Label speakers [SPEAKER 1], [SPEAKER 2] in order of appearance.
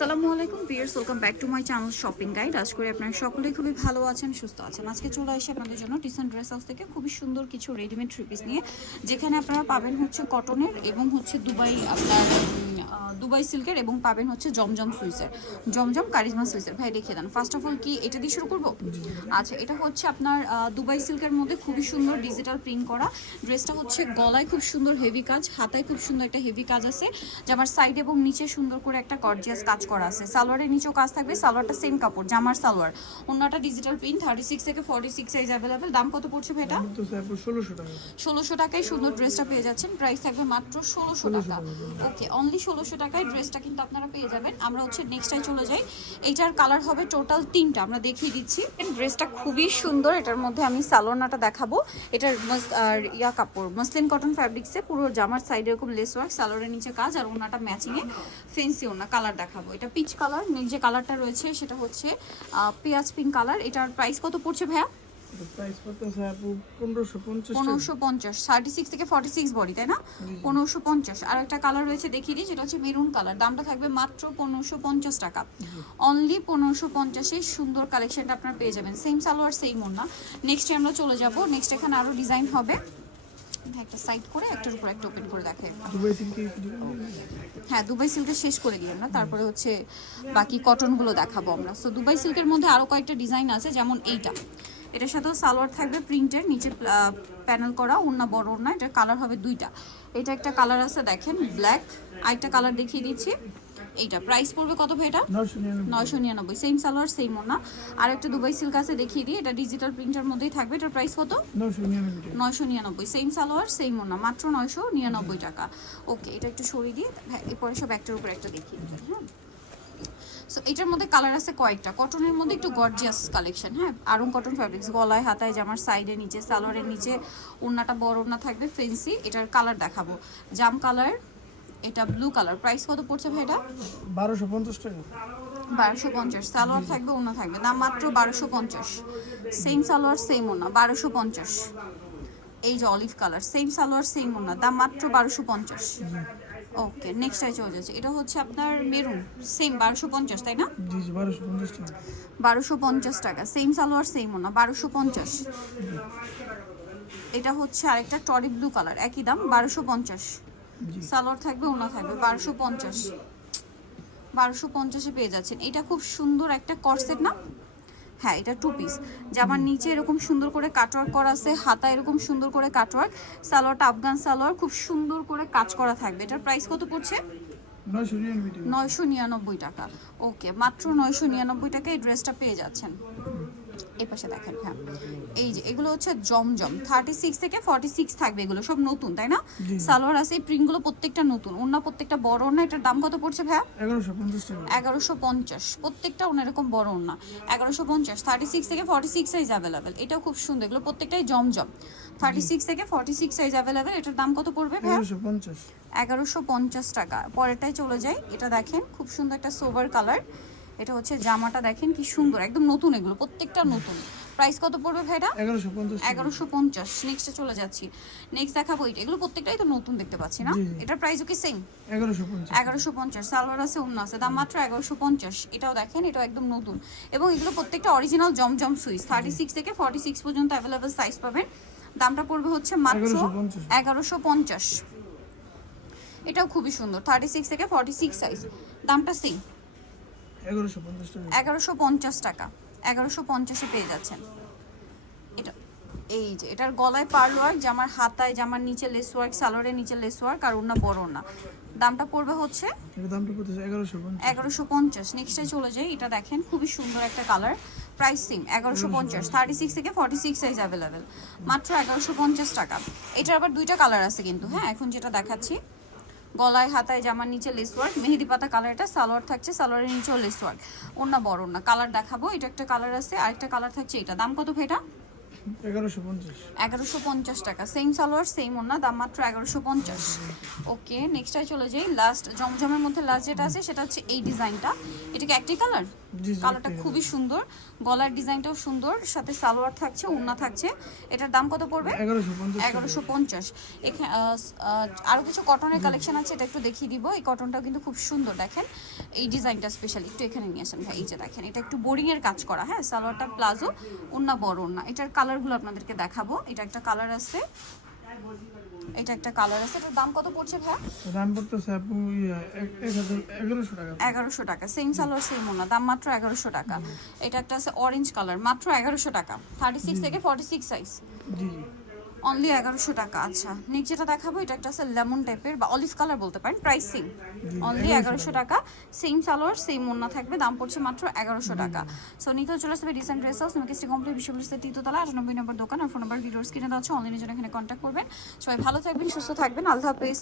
[SPEAKER 1] আসসালামু আলাইকুম pears welcome back to my channel shopping guide আজ করে আপনারা সকলেই খুবই ভালো আছেন, সুস্থ আছেন। আজকে চলে আসে আপনাদের জন্য টিসন ড্রেস হাউস থেকে খুবই সুন্দর কিছু রেডিমেড থ্রি পিস নিয়ে। যেখানে আপনারা পাবেন হচ্ছে কটনের এবং হচ্ছে দুবাই আপনার দুবাই সিল্কের এবং পাবেন হচ্ছে জমজম সুইসের জমজম কারিজমা সুইসের ভাই দেখিয়ে দেন। ফার্স্ট অফ অল কি এটা দিয়ে শুরু করব? আচ্ছা এটা হচ্ছে আপনার দুবাই সিল্কের মধ্যে খুবই সুন্দর ডিজিটাল প্রিন্ট করা। ড্রেসটা হচ্ছে গলায় খুব সুন্দর হেভি কাজ হাতায় খুব সুন্দর একটা হেভি কাজ আছে। জামার সাইড এবং নিচে সুন্দর করে একটা গর্জিয়াস কাজ করা আছে। সালোয়ারের নিচেও কাজ থাকবে সালোয়ারটা সেম কাপড় জামার সালোয়ার। অন্যটা ডিজিটাল প্রিন্ট থার্টি সিক্স থেকে ফর্টি সিক্স সাইজ অ্যাভেলেবেল দাম কত পড়ছে ভাই এটা?
[SPEAKER 2] ষোলোশো
[SPEAKER 1] ষোলোশো টাকায় সুন্দর ড্রেসটা পেয়ে যাচ্ছেন। প্রাইস থাকবে মাত্র ষোলোশো টাকা। ওকে অনলি ষোলোশো টাকায় ড্রেসটা কিন্তু আপনারা পেয়ে যাবেন। আমরা হচ্ছে নেক্সটাই চলে যাই। এইটার কালার হবে টোটাল তিনটা, আমরা দেখিয়ে দিচ্ছি। ড্রেসটা খুবই সুন্দর, এটার মধ্যে আমি সালোনাটা দেখাবো। এটার আর ইয়া কাপড় মসলিন কটন ফ্যাব্রিক্সে পুরো জামার সাইডে এরকম লেস ওয়ার্ক সালোয়ারের নিচে কাজ, আর ওনাটা ম্যাচিংয়ে ফেন্সি ওনা কালার দেখাবো। এটা পিচ কালার যে কালারটা রয়েছে, সেটা হচ্ছে পেঁয়াজ পিঙ্ক কালার এটার প্রাইস কত পড়ছে ভাইয়া?
[SPEAKER 2] পনেরোশো পঞ্চাশ
[SPEAKER 1] থার্টি সিক্স থেকে ফর্টি সিক্স বডি তাই না? পনেরোশো পঞ্চাশ আর একটা কালার রয়েছে দেখিয়ে দিই যেটা হচ্ছে মেরুন কালার দামটা থাকবে মাত্র পনেরোশো পঞ্চাশ টাকা। অনলি পনেরোশো পঞ্চাশে সুন্দর কালেকশনটা আপনার পেয়ে যাবেন। সেম সালোয়ার সেম ওনা নেক্সটে আমরা চলে যাব। নেক্সট এখানে আরও ডিজাইন হবে। একটা সাইড করে একটার উপর একটা ওপেন করে দেখে হ্যাঁ দুবাই সিল্কের শেষ করে দিবেন না। তারপরে হচ্ছে বাকি কটনগুলো দেখাবো আমরা। সো দুবাই সিল্কের মধ্যে আরও কয়েকটা ডিজাইন আছে যেমন এইটা। এটার সাথেও সালোয়ার থাকবে প্রিন্টের নিচে প্যানেল করা ওড়না বড় ওড়না এটার কালার হবে দুইটা। এটা একটা কালার আছে দেখেন ব্ল্যাক আরেকটা কালার দেখিয়ে দিচ্ছি। এইটা প্রাইস পড়বে কত ভাই এটা? নয়শো নিরানব্বই। সেম সালোয়ার সেম ওড়না। আর একটা দুবাই সিল্ক আছে দেখিয়ে দিই এটা ডিজিটাল প্রিন্টের মধ্যেই থাকবে এটার প্রাইস কত? নয়শো নিরানব্বই সেম সালোয়ার সেম ওনা মাত্র নয়শো নিরানব্বই টাকা। ওকে এটা একটু সরিয়ে দিয়ে হ্যাঁ, এরপরে সব একটার উপর একটা দেখি হ্যাঁ। সো এটার মধ্যে কালার আছে কয়েকটা। কটনের মধ্যে একটু গর্জিয়াস কালেকশন হ্যাঁ? আরং কটন ফ্যাব্রিক্স গলায় হাতায় জামার সাইডে নিচে সালোয়ারের নিচে ওড়নাটা বড় ওড়না থাকবে ফেন্সি এটার কালার দেখাবো। জাম কালার এটা ব্লু কালার প্রাইস কত পড়ছে ভাই এটা
[SPEAKER 2] বারোশো পঞ্চাশ টাকা।
[SPEAKER 1] বারোশো পঞ্চাশ। সালোয়ার থাকবে ওনা থাকবে। দাম মাত্র বারোশো পঞ্চাশ। সেম সালোয়ার সেম ওনা বারোশো পঞ্চাশ। এই যে olive colour same salwar same ওনা দাম মাত্র বারোশো পঞ্চাশ। ওকে নেক্সট আই চলে যাচ্ছে। এটা হচ্ছে আপনার মেরুন সেম বারোশো পঞ্চাশ তাই না?
[SPEAKER 2] বারোশো পঞ্চাশ টাকা।
[SPEAKER 1] সেম সালোয়ার সেম ওনা বারোশো পঞ্চাশ। এটা হচ্ছে আরেকটা টরি ব্লু কালার একই দাম বারোশো পঞ্চাশ। সালোয়ার থাকবে ওনা থাকবে বারোশো পঞ্চাশ। বারোশো পঞ্চাশে পেয়ে যাচ্ছেন। এটা খুব সুন্দর একটা করসেট না? হ্যাঁ এটা টু পিস জামার নিচে এরকম সুন্দর করে কাটওয়ার্ক করা আছে হাতা এরকম সুন্দর করে কাটওয়ার্ক সালোয়ারটা আফগান সালোয়ার খুব সুন্দর করে কাজ করা থাকবে। এটার প্রাইস কত পড়ছে? নয়শো নিরানব্বই টাকা। ওকে মাত্র নয়শো নিরানব্বই টাকা এই ড্রেসটা পেয়ে যাচ্ছেন। এই পাশে দেখেন হ্যাঁ। এই যে এগুলো হচ্ছে জমজম। থার্টি সিক্স থেকে ফর্টি সিক্স থাকবে এগুলো সব নতুন তাই না? সালোয়ার আছে এই প্রিন্টগুলো প্রত্যেকটা নতুন। ওনা প্রত্যেকটা বড় ওনা এটার দাম কত পড়ছে ভাইয়া?
[SPEAKER 2] এগারোশো পঞ্চাশ
[SPEAKER 1] প্রত্যেকটা ওনা এরকম বড় ওনা এগারোশো পঞ্চাশ থার্টি সিক্স থেকে ফর্টি সিক্স সাইজ অ্যাভেলেবেল এটাও খুব সুন্দর এগুলো প্রত্যেকটাই জমজম। থার্টি সিক্স থেকে ফর্টি সিক্স সাইজ অ্যাভেলেবেল এটার দাম কত পড়বে ভাইয়া?
[SPEAKER 2] এগারোশো পঞ্চাশ।
[SPEAKER 1] টাকা। পরেরটাই চলে যাই। এটা দেখেন খুব সুন্দর একটা সোভার কালার এটা হচ্ছে জামাটা দেখেন কি সুন্দর একদম নতুন এগুলো প্রত্যেকটা নতুন। প্রাইস কত পড়বে ভাইটা
[SPEAKER 2] এগারোশো পঞ্চাশ
[SPEAKER 1] নেক্সটে চলে যাচ্ছি। নেক্সট দেখাবো এটা এগুলো প্রত্যেকটাই তো নতুন দেখতে পাচ্ছি না। এটার প্রাইসও কি সেম
[SPEAKER 2] এগারোশো পঞ্চাশ।
[SPEAKER 1] সালোয়ার আছে অন্য আছে দাম মাত্র এগারোশো পঞ্চাশ। এটাও দেখেন এটাও একদম নতুন। এবং এগুলো প্রত্যেকটা অরিজিনাল জমজম সুইচ থার্টি সিক্স থেকে ফর্টি সিক্স পর্যন্ত অ্যাভেলেবেল সাইজ পাবেন। দামটা পড়বে হচ্ছে মাত্র এগারোশো পঞ্চাশ। এটাও খুবই সুন্দর থার্টি সিক্স থেকে ফর্টি সিক্স সাইজ দামটা সেম
[SPEAKER 2] এগারোশো পঞ্চাশ টাকা।
[SPEAKER 1] এগারোশো পঞ্চাশ পেয়ে যাচ্ছেন। এটা এই যে এটার গলায় পার্ল ওয়ার্ক জামার হাতায় জামার নিচে লেস ওয়ার্ক সালোয়ারের নিচে লেস ওয়ার্ক আর ওনা বড় না দামটা পড়বে হচ্ছে?
[SPEAKER 2] এগারোশো পঞ্চাশ।
[SPEAKER 1] নেক্সটে চলে যাই। এটা দেখেন খুবই সুন্দর একটা কালার প্রাইস সেম এগারোশো পঞ্চাশ। থার্টি সিক্স থেকে ফর্টি সিক্স সাইজ অ্যাভেলেবেল মাত্র এগারোশো পঞ্চাশ টাকা। এটার আবার দুইটা কালার আছে কিন্তু হ্যাঁ? এখন যেটা দেখাচ্ছি। গলায়, হাতায়, জামার নিচে লেস ওয়ার্ক মেহেদি পাতা কালার এটা, সালোয়ার থাকছে, সালোয়ারের নিচেও লেস ওয়ার্ক না বড় না কালার দেখাবো, এটা একটা কালার আছে, আরেকটা কালার থাকছে এটা। দাম কত ভাই এটা?
[SPEAKER 2] এগারোশো পঞ্চাশ।
[SPEAKER 1] টাকা। সেম সালোয়ার সেম ওনা দাম মাত্র এগারোশো পঞ্চাশ। ওকে নেক্সটটায় চলে যাই। লাস্ট জমজমের মধ্যে লাস্ট যেটা আছে সেটা হচ্ছে এই ডিজাইনটা এটা কি একটি কালার কালারটা খুবই সুন্দর। গলার ডিজাইনটাও সুন্দর সাথে সালোয়ার থাকছে ওড়না থাকছে। এটার দাম কত পড়বে?
[SPEAKER 2] এগারোশো পঞ্চাশ
[SPEAKER 1] আরও কিছু কটনের কালেকশন আছে এটা একটু দেখিয়ে দিব। এই কটনটাও কিন্তু খুব সুন্দর দেখেন। এই ডিজাইনটা স্পেশালি একটু এখানে নিয়ে আসেন ভাই এই যে দেখেন। এটা একটু বোরিং এর কাজ করা হ্যাঁ? সালোয়ারটা প্লাজো ওন্না বড় ওন্না এটার কালারগুলো আপনাদেরকে দেখাবো। এটা একটা কালার আছে। এটা একটা কালার আছে। এটার দাম কত পড়ছে ভাই
[SPEAKER 2] দাম পড়তেছে আপু ইয়া, এক এক হাজার এগারোশো টাকা
[SPEAKER 1] 1100 টাকা। সেম সালোয়ার সেম ওনা। দাম মাত্র 1100 টাকা। এটা একটা আছে অরেঞ্জ কালার মাত্র 1100 টাকা। থার্টি সিক্স থেকে ফর্টি সিক্স সাইজ
[SPEAKER 2] জি জি।
[SPEAKER 1] অনলি এগারোশো টাকা আচ্ছা। নেক্সট যেটা দেখাবো, এটা একটা আছে লেমন টাইপের বা অলিভ কালার বলতে পারেন প্রাইস সেম অনলি এগারোশো টাকা সেম সালোয়ার সেম মোনা থাকবে, দাম পড়ছে মাত্র এগারোশো টাকা। সো নিতে চলে আসবে রিসেন্ট ড্রেস হাউস তুমি কিস্টি কমপ্লিট বিশ্ববিদ্যালয় তৃতীয়তলা, আটানব্বই নম্বর দোকান আর ফোন নাম্বার ভিডিওস কিনে দেওয়া হচ্ছে অনলাইনে জন্য এখানে কন্ট্যাক্ট করবেন। সবাই ভালো থাকবেন, সুস্থ থাকবেন, আল্লাহ হাফেজ।